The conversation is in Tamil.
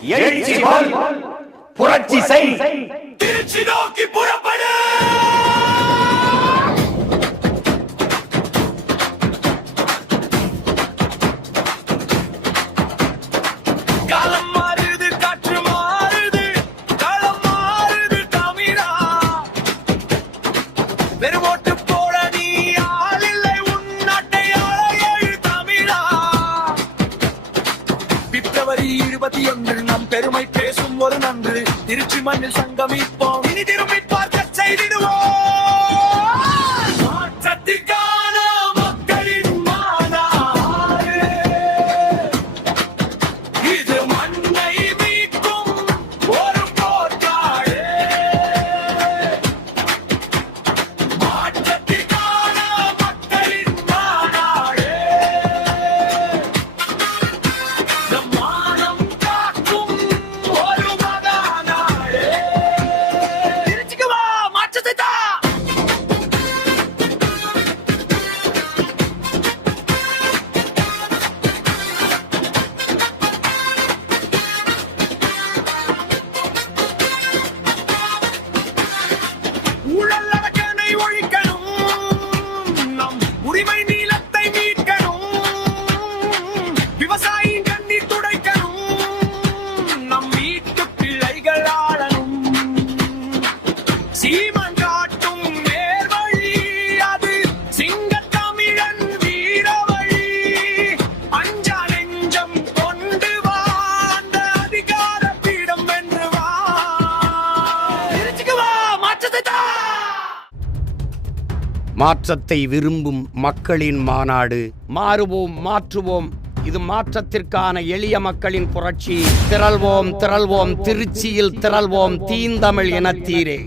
எழுச்சி போல் புரட்சி செய். திருச்சி நோக்கி புறப்படு. காலம் மாறுது, காற்று மாறுது, களம் மாறுது தமிழா. வெறுமோட்டு போட நீ ஆள் இல்லை, உன் நாட்டை ஆள எழு தமிழா. பிப்ரவரி 21 நம் பெருமை பேசும் ஒரு நன்று. திருச்சி மண்ணில் சங்கமிப்போம், இனி திரும்பி பார்க்க செய்திடுவோம். மாற்றத்திற்கான மக்களின் மாநாடு, இது மண்ணை மீட்கும் ஒரு போர்க்காடு. மாற்றத்திற்கான மக்களின் மாநாடு, நம் மானம் காக்கும் ஒரு மகாநாடு. திருச்சிக்கு வா, மாற்றத்தை தா. ஊழல் அரக்கனை ஒழிக்கணும், நம் உரிமை நீளத்தை மீட்கணும். விவசாயியின் கண்ணீர் துடைக்கணும், நம் வீட்டு பிள்ளைகள் ஆளணும். சீமான் காட்டும் நேர்வழி, அது சிங்கத் தமிழன் வீரவழி. அஞ்சா நெஞ்சம் கொண்டு வா, அந்த அதிகார பீடம் வென்று வா. திருச்சிக்கு வா, மாற்றத்தை தா. மாற்றத்தை விரும்பும் மக்களின் மாநாடு. மாறுவோம், மாற்றுவோம். இது மாற்றத்திற்கான எளிய மக்களின் புரட்சி. திரள்வோம், திரள்வோம், திருச்சியில் திரள்வோம், தீந்தமிழ் இனத்தீரே.